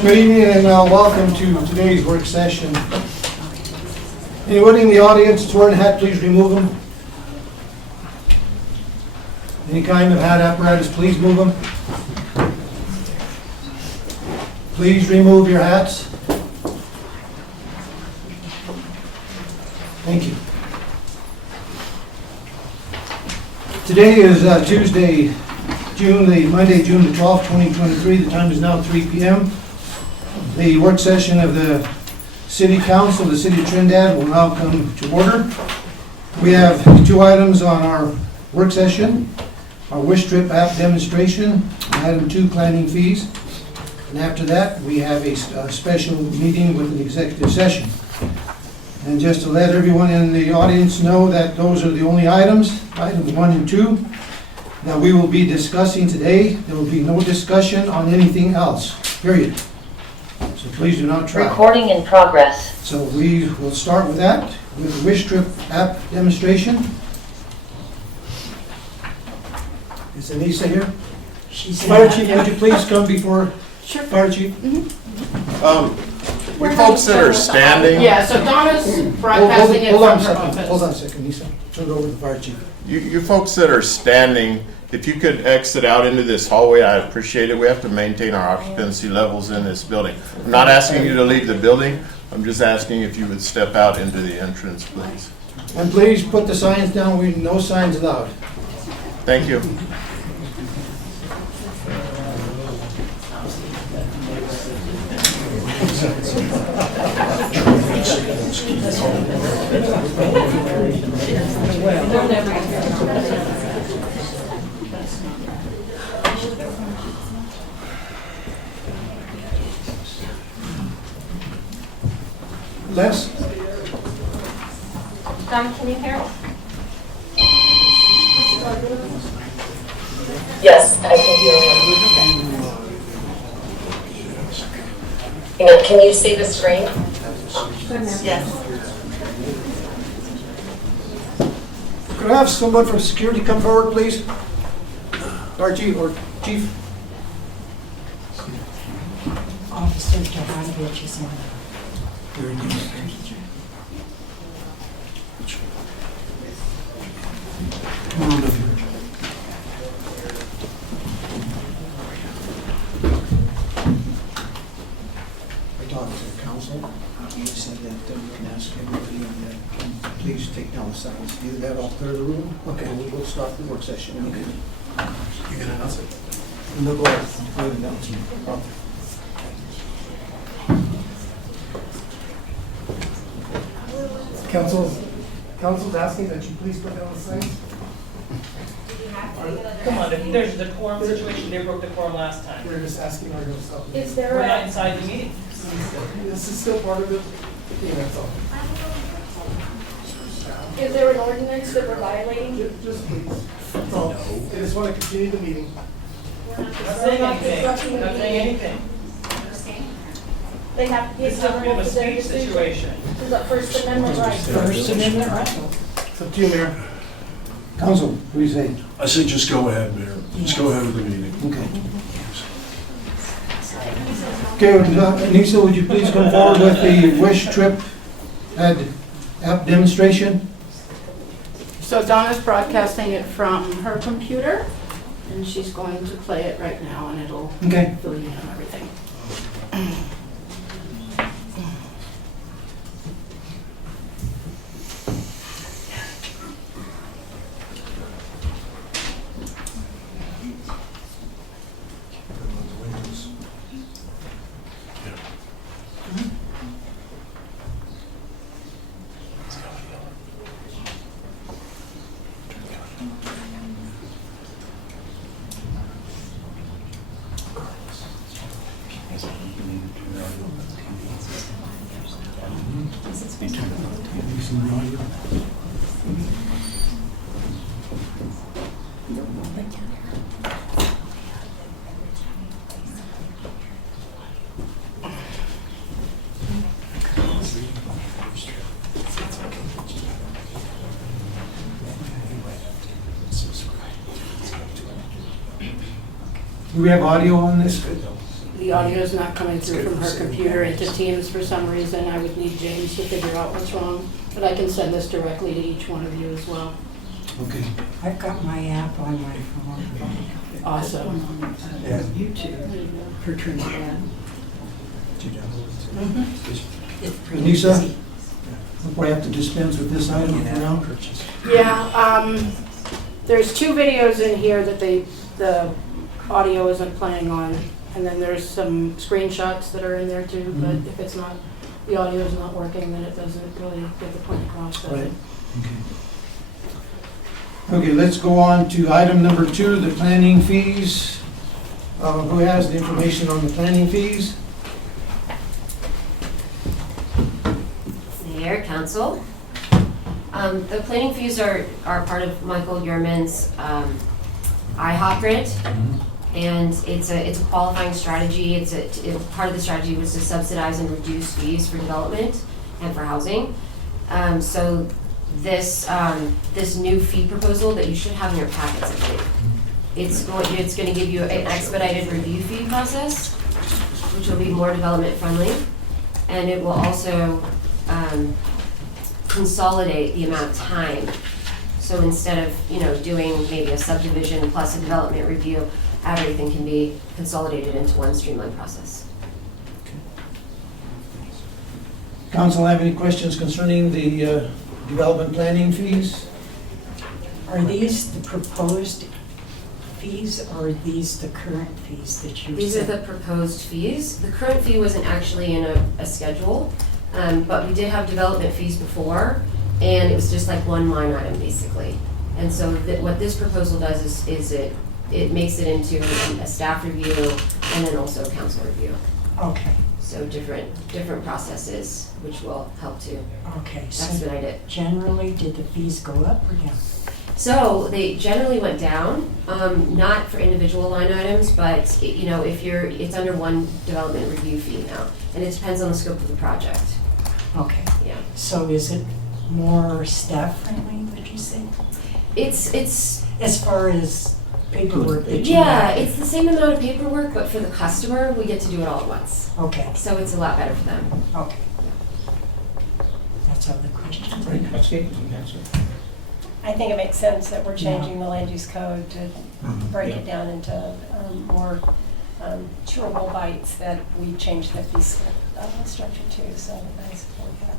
Good evening and welcome to today's work session. Anybody in the audience that's wearing a hat, please remove them. Any kind of hat apparatus, please move them. Please remove your hats. Thank you. Today is Tuesday, Monday, June the 12th, 2023. The time is now 3 p.m. The work session of the City Council of the City of Trinidad will now come to order. We have two items on our work session. Our wish trip app demonstration, item 2, planning fees. And after that, we have a special meeting with an executive session. And just to let everyone in the audience know that those are the only items, items 1 and 2, that we will be discussing today. There will be no discussion on anything else, period. So please do not try. Recording in progress. So we will start with that, with the wish trip app demonstration. Is Anissa here? Fire Chief, would you please come before? Sure. Fire Chief? You folks that are standing, Yeah, so Donna's broadcasting it Hold on from a her second, hold on office. a second, Anissa. Turn it over to the Fire Chief. you folks that are standing, if you could exit out into this hallway, I appreciate it. We have to maintain our occupancy levels in this building. I'm not asking you to leave the building. I'm just asking if you would step out into the entrance, please. And please put the signs down, no signs allowed. Thank you. Les? Dom, can you hear us? Yes, I can hear you. Can you see the screen? Yes. Could I have someone from security come forward, please? Fire Chief or Chief? Officer Jovanovich is on. Come on over here. I talked to the council. He said that we can ask everybody that please take down the signs. Either that or clear the room. Okay, we'll start the work session. Okay. You're gonna announce it? No, go ahead. Go ahead and announce it. Council's asking that you please put down the signs. Come on, if there's the quorum situation, they broke the quorum last time. We're just asking our girls stuff. Is We're there not a, inside the meeting. This is still part of it. Yeah, that's all. is there an ordinance that we're violating? Just please. That's all. I just want to continue the meeting. Not saying anything, not saying anything. They have to be This is a freedom accountable of for their speech decision. situation. This is a First Amendment right. First Amendment right. It's up to you, Mayor. Council, what do you say? I say just go ahead, Mayor. Just go ahead with the meeting. Okay. Okay, Anissa, would you please come forward with the wish trip app demonstration? So Donna's broadcasting it from her computer, and she's going to play it right now, and it'll Okay. fill you in on everything. Do we have audio on this? the audio's not coming through from her computer into Teams for some reason. I would need James to figure out what's wrong, but I can send this directly to each one of you as well. Okay. I've got my app on my phone. Awesome. Yeah. YouTube for Trinidad. It's pretty Lisa? easy. We'll probably have to dispense with this item for now. Yeah, there's 2 videos in here that the audio isn't playing on, and then there's some screenshots that are in there too, but if it's not, the audio is not working, then it doesn't really get the point across. does it? Right. Okay, let's go on to item number 2, the planning fees. Who has the information on the planning fees? Mayor, council. The planning fees are part of Michael Yerman's IHOP grant, and it's a qualifying strategy. Part of the strategy was to subsidize and reduce fees for development and for housing. So this new fee proposal that you should have in your packets, I think, it's going to give you an expedited review fee process, which will be more development friendly, and it will also consolidate the amount of time. So instead of, doing maybe a subdivision plus a development review, everything can be consolidated into one streamlined process. Council have any questions concerning the development planning fees? Are these the proposed fees or are these the current fees that you These are said? the proposed fees. The current fee wasn't actually in a schedule, but we did have development fees before, and it was just like one line item basically. And so what this proposal does is it makes it into a staff review and then also a council review. Okay, So different processes, which will help to okay. So expedite it. generally, did the fees go up or down? So they generally went down, not for individual line items, but if it's under one development review fee now, and it depends on the scope of the project. Okay. Yeah, So is it more staff friendly, would you say? it's As far as paperwork that you yeah, have? it's the same amount of paperwork, but for the customer, we get to do it all at once. Okay, So it's a lot better for them. okay. That's all the questions I Right, have. that's it. You can answer. I think it makes sense that we're changing the land use code to break it down into more chewable bites, that we change the fee structure too, so I support that.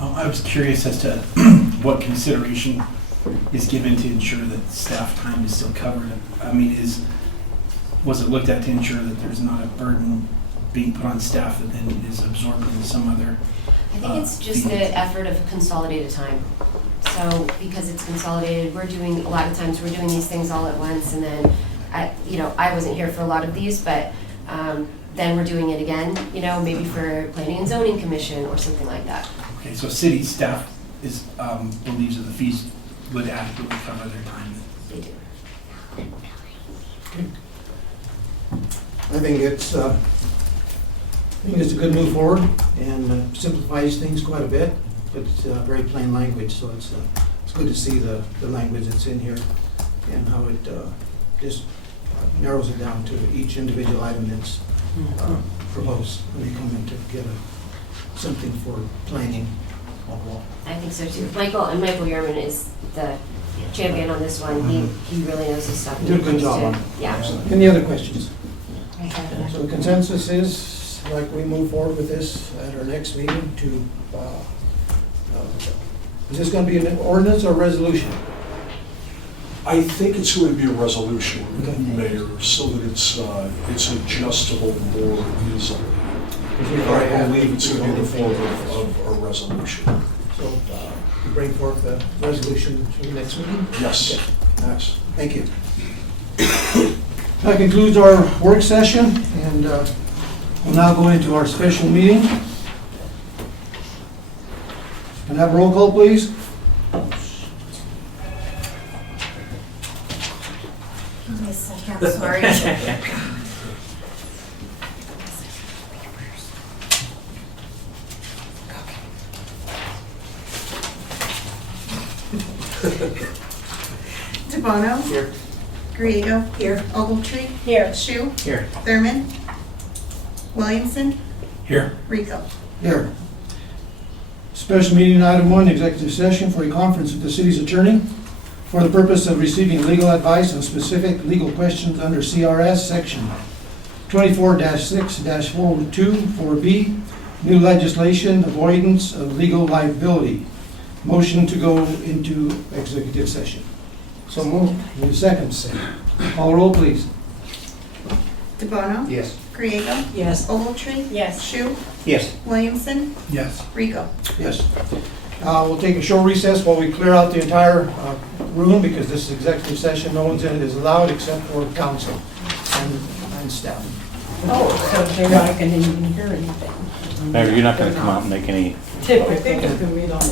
I was curious as to what consideration is given to ensure that staff time is still covered. I mean, was it looked at to ensure that there's not a burden being put on staff that then is absorbed in some other? I think it's just fee? the effort of consolidated time. So because it's consolidated, a lot of times we're doing these things all at once, and then, I wasn't here for a lot of these, but then we're doing it again, maybe for planning and zoning commission or something like that. Okay, so city staff believes that the fees would adequately cover their time. They do. I think it's a good move forward and simplifies things quite a bit. It's very plain language, so it's good to see the language that's in here and how it just narrows it down to each individual item that's proposed when they come in to get something for planning overall. I think so too. Michael Yerman is the champion on this one. He really knows his stuff. You did a good job on it. Yeah. Any other questions? I have none. So the consensus is, like, we move forward with this at our next meeting to, is this gonna be an ordinance or resolution? I think it's going to be a resolution, Okay. Mayor, so that it's adjustable more easily. I I believe it's going to be in the form of a resolution. So, we bring forth the resolution to the next meeting? Yes, Okay. yes. Thank you. That concludes our work session, and we'll now go into our special meeting. Can I have a roll call, please? Sorry. DeBono? Here. Griego. Here. Ogletree. Here. Shu. Here. Thurman. Williamson. Here. Rico. Here. Special meeting item 1, executive session for a conference with the city's attorney for the purpose of receiving legal advice on specific legal questions under CRS section 24-6-402 4B, new legislation, avoidance of legal liability. Motion to go into executive session. So moved. Need a second? Call roll, please. DeBono. Yes. Griego. Yes. Ogletree. Yes. Shu. Yes. Williamson. Yes. Rico. Yes. We'll take a short recess while we clear out the entire room, because this is executive session. No one's in it is allowed except for council and staff. Oh, so they're not gonna even hear anything. Mayor, you're not gonna come out and make any Typically.